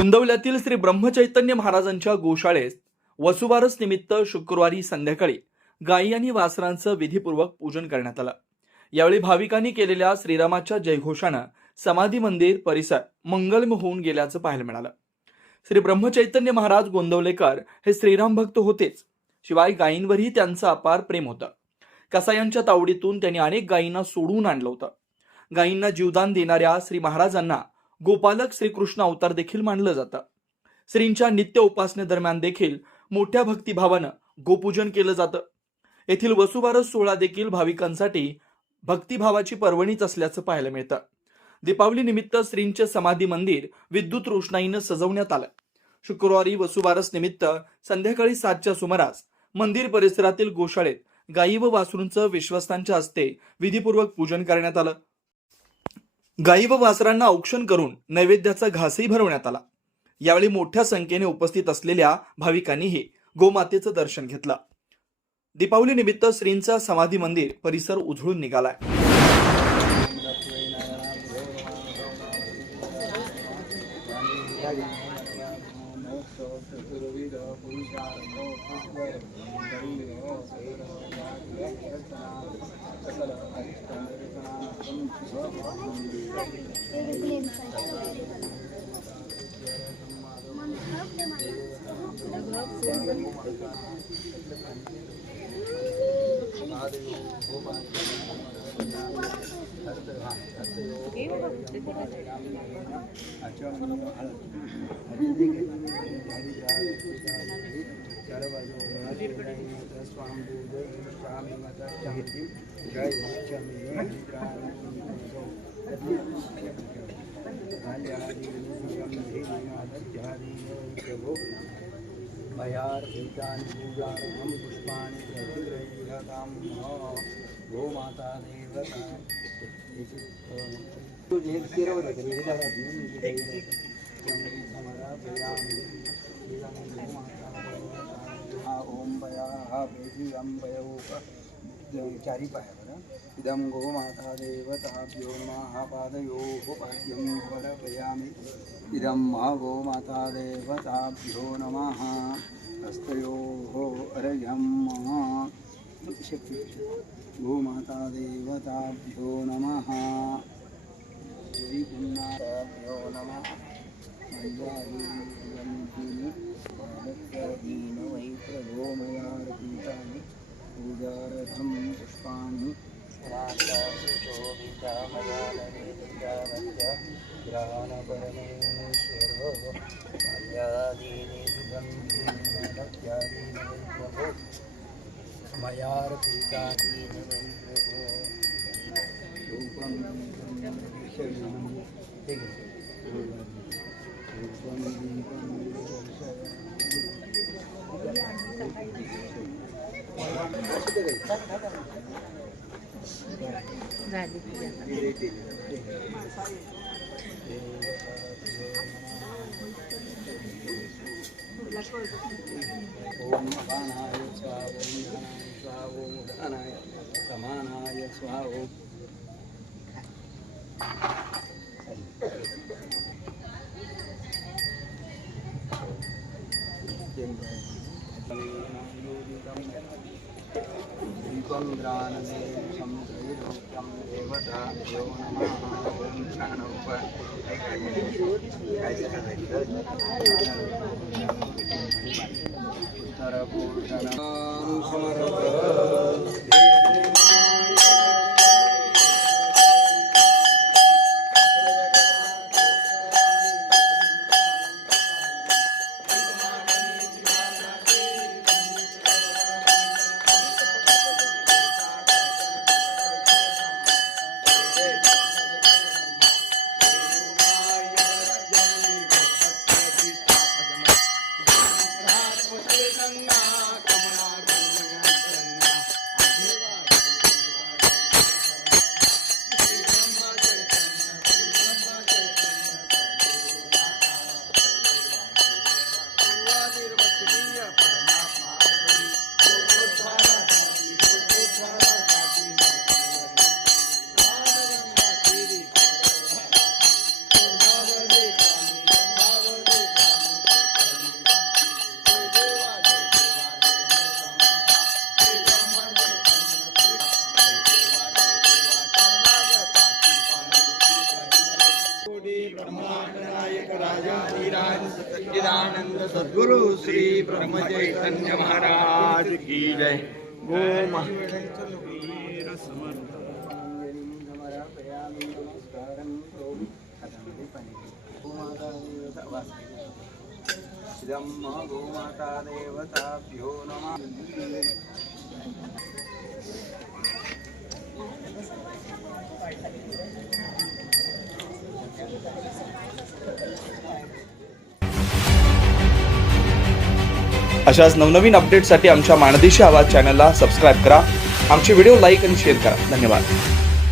गोंदवल्यातील श्री ब्रह्मचैतन्य महाराजांच्या गोशाळेत वसुबारस निमित्त शुक्रवारी संध्याकाळी गायी आणि वासरांचं विधीपूर्वक पूजन करण्यात आलं। यावेळी भाविकांनी केलेल्या श्रीरामाच्या जयघोषानं समाधी मंदिर परिसर मंगलमय होऊन गेल्याचं पाहायला मिळालं। श्री ब्रह्मचैतन्य महाराज गोंदवलेकर हे श्रीराम भक्त होतेच, शिवाय गायींवरही त्यांचं अपार प्रेम होतं। कसायांच्या तावडीतून त्यांनी अनेक गायींना सोडून आणलं होतं। गायींना जीवदान देणाऱ्या श्री महाराजांना गोपालक श्रीकृष्ण अवतार देखील मानलं जातं। श्रींच्या नित्य उपासनेदरम्यान देखील मोठ्या भक्तिभावानं गोपूजन केलं जातं। येथील वसुबारस सोहळा देखील भाविकांसाठी भक्तिभावाची पर्वणीच असल्याचं पाहायला मिळतं। दीपावली निमित्त श्रींचे समाधी मंदिर विद्युत रोषणाईनं सजवण्यात आलं। शुक्रवारी वसुबारस निमित्त संध्याकाळी 7च्या सुमारास मंदिर परिसरातील गोशाळेत गायी व वासरूंचं विश्वस्तांच्या हस्ते विधीपूर्वक पूजन करण्यात आलं। गायी व वासरांना औक्षण करून नैवेद्याचा घासही भरवण्यात आला। यावेळी मोठ्या संख्येने उपस्थित असलेल्या भाविकांनीही गोमातेचं दर्शन घेतलं। दीपावली निमित्त श्रींचा समाधी मंदिर परिसर उजळून निघालाय। गोमाता देवता ओम चारी पायावर इदं गोमाता देवताभ्यो नमः पादयोः पाद्यं समर्पयामि इदं गोमाता देवताभ्यो नमः हस्तयोः अर्घ्यं गोमाता देवताभ्यो नमः श्रीगुणाभ्यो नमः मञ्जादीनवैप्रभोमयार्पितानि पूजार्थं पुष्पाणि ग्रहणपरमेश्वरो मल्यादीनि सुगन्धीनि प्रभो मयार्पितानि रूपं ओम अपानाय स्वाहा ओम ज्ञानाय स्वाहा ओम उदानाय समानाय स्वाहा ओम देवताभ्यो नमः ओम ज्ञानोप सद्गुरु श्री ब्रह्मचैतन्य महाराज की जय. गो गोमाता देवताभ्यो नमः. अशाच नवनवीन अपडेटसाठी आमच्या माणदेशी आवाज चॅनलला सबस्क्राईब करा. आमचे व्हिडिओ लाईक आणि शेअर करा. धन्यवाद.